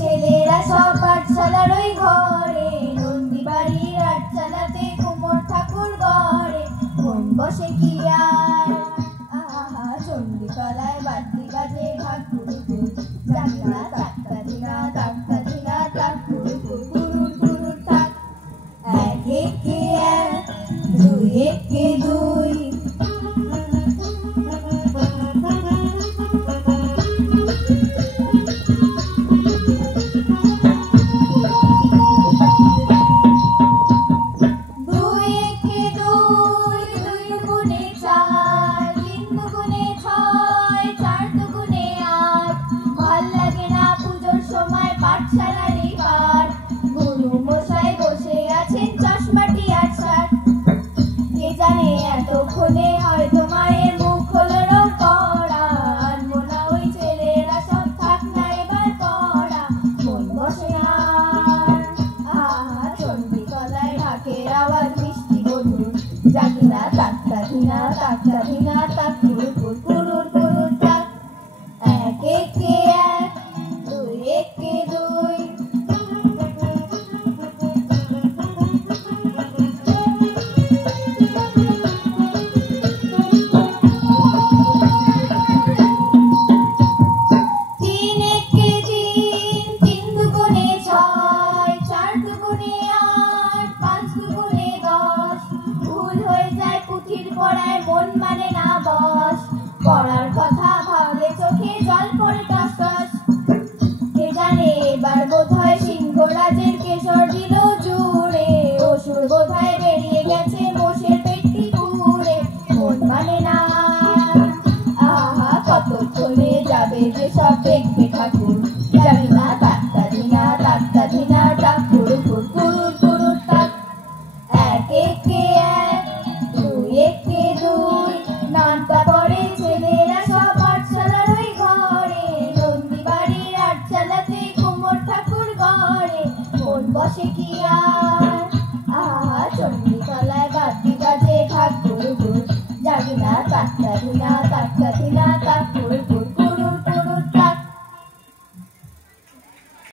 ছেলেরা সব পাঠশালার ওই ঘরে, নন্দী বাড়ির আট চালাতে কুমোর ঠাকুর গড়ে। মন বসে কি আর আহা চণ্ডীতলায় বাদ্যি বাজে ঢাক কুড়ুকুর, জানিনা তাক্কা ধিনা তাক্কা ধিনা তাক কুড়ুকুর কুরুর কুরুর থাক। এক একে এক, দুই একে দুই, পাঠশালারই পাঠ। গুরু মশাই বসে আছেন চশমাটি আছাড়, কে জানে এতক্ষণে হয়তো মায়ের মুখ হলো রং করা। আনবো না ওই ছেলেরা সব, থাক না এবার পড়া। মন বসে আর আহা চণ্ডীতলায় ঢাকের আওয়াজ মিষ্টি মধুর, জানিনা তাক্কা ধিনা তাক্কা ধিনা তাক কুরুকুর কুরুর কুরুর থাক। এক একে এক, দুই একে দুই, তিন একে তিন, তিন দুগুণে ছয়, চার দুগুণে আট, পাঁচ দুগুণে 10। ভুল হয়ে যায় পুঁথির পড়ায়, মন মানে না বস। পড়ার কথা ভাবলে চোখে জল পড়ে টস টস, কে জানে এবার বোধহয় সিংহরাজের কেশর দিল জুড়ে। অসুর বোধহয় বেরিয়ে গেছে মোষের পেটটি পুড়ে। মন মানে না আহা কতক্ষণে যাবে যে সব দেখবে ঠাকুর, জানিনা তাক্কা ধিনা তাক্কা ধিনা তাক কুরুকুর কুরুর কুরুর থাক। এক একে এক, দুই একে দুই, নামটা পড়ে ছেলেরা সব পাঠশালার ওই ঘরে, নন্দী বাড়ির আট চালাতে কুমোর ঠাকুর গড়ে। মন বসে কি আর